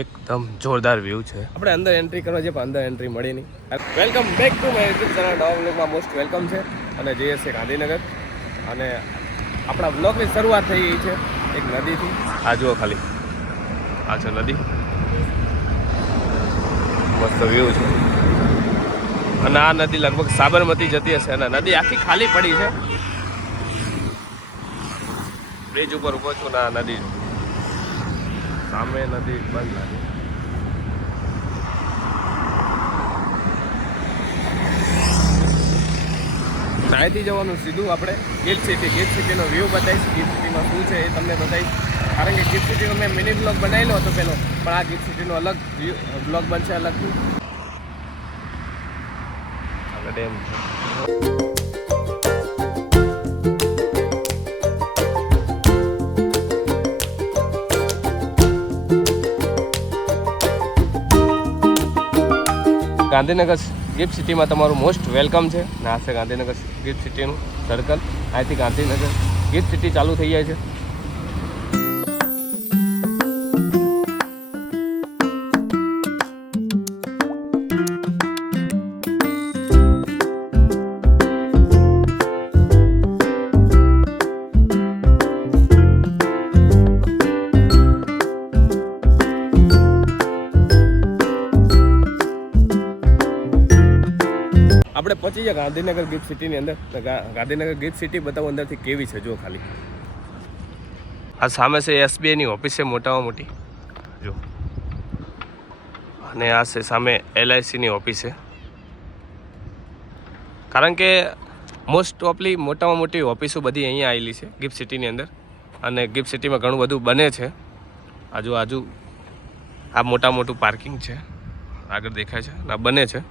એકદમ જોરદાર વ્યૂ છે. આપણે અંદર એન્ટ્રી કરવા જઈએ પણ અંદર એન્ટ્રી મળી નહીં. Welcome back to my YouTube channel. નવા બ્લોગમાં મોસ્ટ વેલકમ છે અને જઈએ છીએ ગાંધીનગર અને આપણા બ્લોગની શરૂઆત થઈ ગઈ છે એક નદીથી. આ જુઓ ખાલી, આ છે નદી, મસ્ત વ્યૂ છે. અને આ નદી લગભગ સાબરમતી જતી હશે અને નદી આખી ખાલી પડી છે. બ્રિજ ઉપર ઉભો છું ને આ નદી સામે નદી બંધ લાગે. અહીંથી જવાનું સીધું આપણે ગિફ્ટ સિટી. ગિફ્ટ સિટીનો વ્યૂ બતાવીશ. ગિફ્ટ સિટીમાં શું છે એ તમને બતાવીશ. કારણ કે ગિફ્ટ સિટીનો મેં મિની બ્લોગ બનાવેલો હતો પહેલો, પણ આ ગિફ્ટ સિટીનો અલગ બ્લોગ બનશે, અલગથી. આગળ ડેમ છે. ગાંધીનગર ગિફ્ટ સિટીમાં તમારું મોસ્ટ વેલકમ છે. ને આ છે ગાંધીનગર ગિફ્ટ સિટીનું સર્કલ. અહીંથી ગાંધીનગર ગિફ્ટ સિટી ચાલુ થઈ જાય છે. આપણે પહોંચી ગયા ગાંધીનગર ગિફ્ટ સિટીની અંદર. ગાંધીનગર ગિફ્ટ સિટી બતાવો અંદરથી કેવી છે જો ખાલી. આ સામે છે એસબીઆઈની ઓફિસ છે મોટામાં મોટી જો, અને આ છે સામે LICની ઓફિસ છે. કારણ કે મોસ્ટ ઓફલી મોટામાં મોટી ઓફિસો બધી અહીંયા આવેલી છે ગિફ્ટ સિટીની અંદર. અને ગિફ્ટ સિટીમાં ઘણું બધું બને છે. આજુ આ મોટું પાર્કિંગ છે, આગળ દેખાય છે, આ બને છે.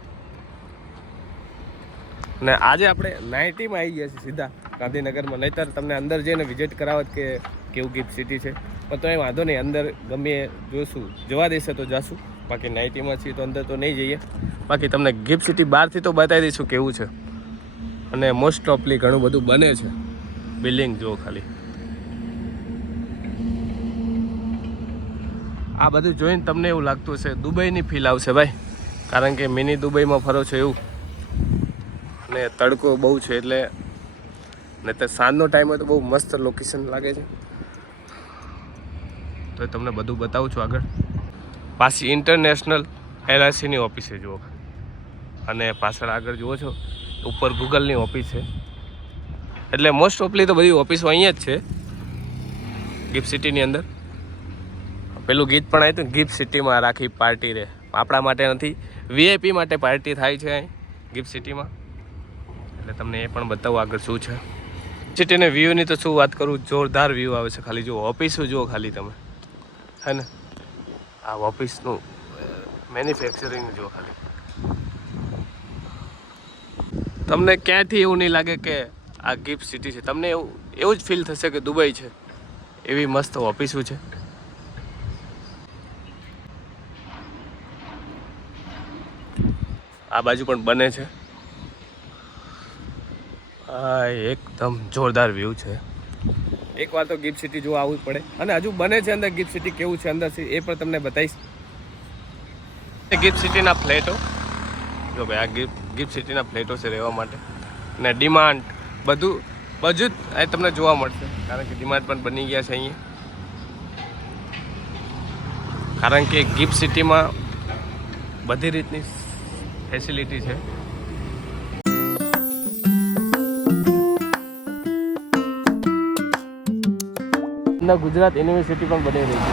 ને આજે આપણે 90માં આવી ગયા છીએ સીધા ગાંધીનગરમાં. નહીંતર તમને અંદર જઈને વિઝિટ કરાવત કે કેવું ગિફ્ટ સિટી છે, પણ તો એ વાંધો નહીં, અંદર ગમે જોઈશું, જવા દેશે તો જાશું. બાકી 90માં છીએ તો અંદર તો નહીં જઈએ. બાકી તમને ગિફ્ટ સિટી બહારથી તો બતાવી દઈશું કેવું છે. અને મોસ્ટ ઓફલી ઘણું બધું બને છે. બિલ્ડિંગ જુઓ ખાલી. આ બધું જોઈને તમને એવું લાગતું હશે દુબઈની ફીલ આવશે ભાઈ, કારણ કે મિની દુબઈમાં ફરો છો એવું. ને તડકો બહુ છે એટલે, ને તો સાંજનો ટાઈમ હોય તો બહુ મસ્ત લોકેશન લાગે છે. તો તમને બધું બતાવું છું આગળ. પાછી ઇન્ટરનેશનલ LICની ઓફિસ છે જુઓ. અને પાછળ આગળ જુઓ છો ઉપર ગૂગલની ઓફિસ છે. એટલે મોસ્ટ ઓફલી તો બધી ઓફિસો અહીંયા જ છે ગિફ્ટ સિટીની અંદર. પેલું ગીત પણ આવ્યું હતું, ગિફ્ટ સિટીમાં રાખી પાર્ટી રે. આપણા માટે નથી, VIP માટે પાર્ટી થાય છે અહીં ગિફ્ટ સિટીમાં. એટલે તમને એ પણ બતાવું આગળ શું છે. સિટીને વ્યૂની તો શું વાત કરું, જોરદાર વ્યૂ આવે છે. ખાલી જુઓ ઓફિસો જુઓ ખાલી તમે, હે ને. આ ઓફિસનું મેન્યુફેક્ચરિંગ જુઓ ખાલી. તમને ક્યાંયથી એવું નહીં લાગે કે આ ગિફ્ટ સિટી છે. તમને એવું જ ફીલ થશે કે દુબઈ છે. એવી મસ્ત ઓફિસો છે. આ બાજુ પણ બને છે. હા, એકદમ જોરદાર વ્યૂ છે. એકવાર તો ગિફ્ટ સિટી જોવા આવવું જ પડે. અને હજુ બને છે અંદર ગિફ્ટ સિટી, કેવું છે અંદર એ પણ તમને બતાવીશ. ગિફ્ટ સિટીના ફ્લેટો જો ભાઈ, આ ગિફ્ટ સિટીના ફ્લેટો છે રહેવા માટે. ને ડિમાન્ડ બધું જ અહીં તમને જોવા મળશે. કારણ કે ડિમાન્ડ પણ બની ગયા છે અહીંયા. કારણ કે ગિફ્ટ સિટીમાં બધી રીતની ફેસિલિટી છે. ગુજરાત યુનિવર્સિટી પણ બની રહી છે.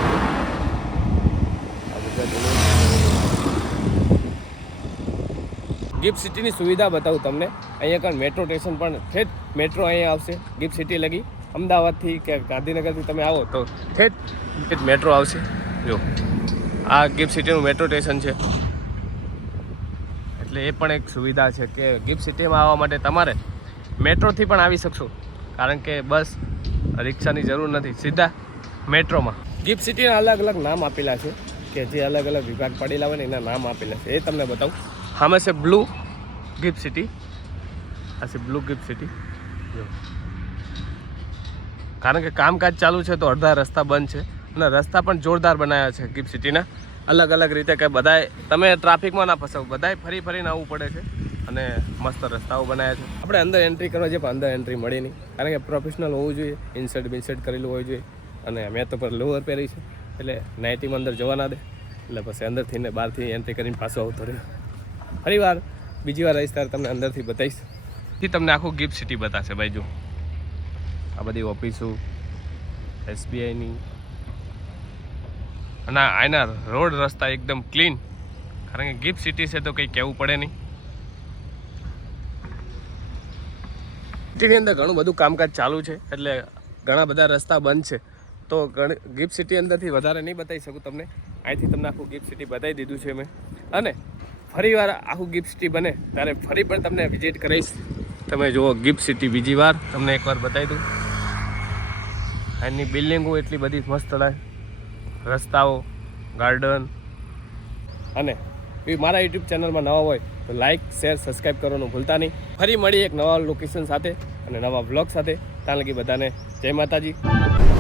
ગિફ્ટ સિટીની સુવિધા બતાવું તમને. અહીંયા કાંઈ મેટ્રો સ્ટેશન પણ ઠેઠ મેટ્રો અહીંયા આવશે ગિફ્ટ સિટી લગી. અમદાવાદથી કે ગાંધીનગરથી તમે આવો તો ઠેઠ મેટ્રો આવશે. જો આ ગિફ્ટ સિટીનું મેટ્રો સ્ટેશન છે. એટલે એ પણ એક સુવિધા છે કે ગિફ્ટ સિટીમાં આવવા માટે તમારે મેટ્રોથી પણ આવી શકશો. કારણ કે બસ રિક્ષાની જરૂર નથી, સીધા મેટ્રોમાં. ગિફ્ટ સિટીના અલગ અલગ નામ આપેલા છે કે જે અલગ અલગ વિભાગ પડેલા હોય ને એના નામ આપેલા છે. એ તમને બતાવું. સામે છે બ્લુ ગિફ્ટ સિટી. આ છે બ્લુ ગિફ્ટ સિટી. જો કારણ કે કામકાજ ચાલુ છે તો અડધા રસ્તા બંધ છે અને રસ્તા પણ જોરદાર બનાવ્યા છે ગિફ્ટ સિટીના અલગ અલગ રીતે કે બધાએ તમે ટ્રાફિકમાં ના ફસાવો બધાએ ફરી ફરીને આવવું પડે છે અને મસ્ત રસ્તાઓ બનાવ્યા છે આપણે અંદર એન્ટ્રી કરવા જઈએ પણ અંદર એન્ટ્રી મળી નહીં કારણ કે પ્રોફેશનલ હોવું જોઈએ ઇન્સર્ટ બિન્સર્ટ કરેલું હોવું જોઈએ અને મેં તો પર લોઅર પહેરી છે એટલે નાઇટીમાં અંદર જવા ના દે એટલે પછી અંદરથી ને બહારથી એન્ટ્રી કરીને પાછો આવતો રહ્યો ફરી વાર બીજી વાર આવીશ ત્યારે તમને અંદરથી બતાવીશ થી તમને આખું ગિફ્ટ સિટી બતાવશે ભાઈ જો આ બધી ઓફિસો SBIની અને આના રોડ રસ્તા એકદમ ક્લીન કારણ કે ગિફ્ટ સિટી છે તો કંઈ કહેવું પડે નહીં સિટીની અંદર ઘણું બધું કામકાજ ચાલુ છે એટલે ઘણા બધા રસ્તા બંધ છે તો ગિફ્ટ સિટી અંદરથી વધારે નહીં બતાવી શકું તમને અહીંથી તમને આખું ગિફ્ટ સિટી બતાવી દીધું છે મેં અને ફરી વાર આખું ગિફ્ટ સિટી બને ત્યારે ફરી પણ તમને વિઝિટ કરીશ તમે જુઓ ગિફ્ટ સિટી બીજી વાર તમને એકવાર બતાવી દઉં એની બિલ્ડિંગો એટલી બધી મસ્ત લાગે રસ્તાઓ ગાર્ડન અને મારા યુટ્યુબ ચેનલમાં નવા હોય તો લાઇક શેર સબસ્ક્રાઈબ કરવાનું ભૂલતા નહીં ફરી મળી એક નવા લોકેશન સાથે અને નવા બ્લોગ સાથે ત્યાં લગી બધાને જય માતાજી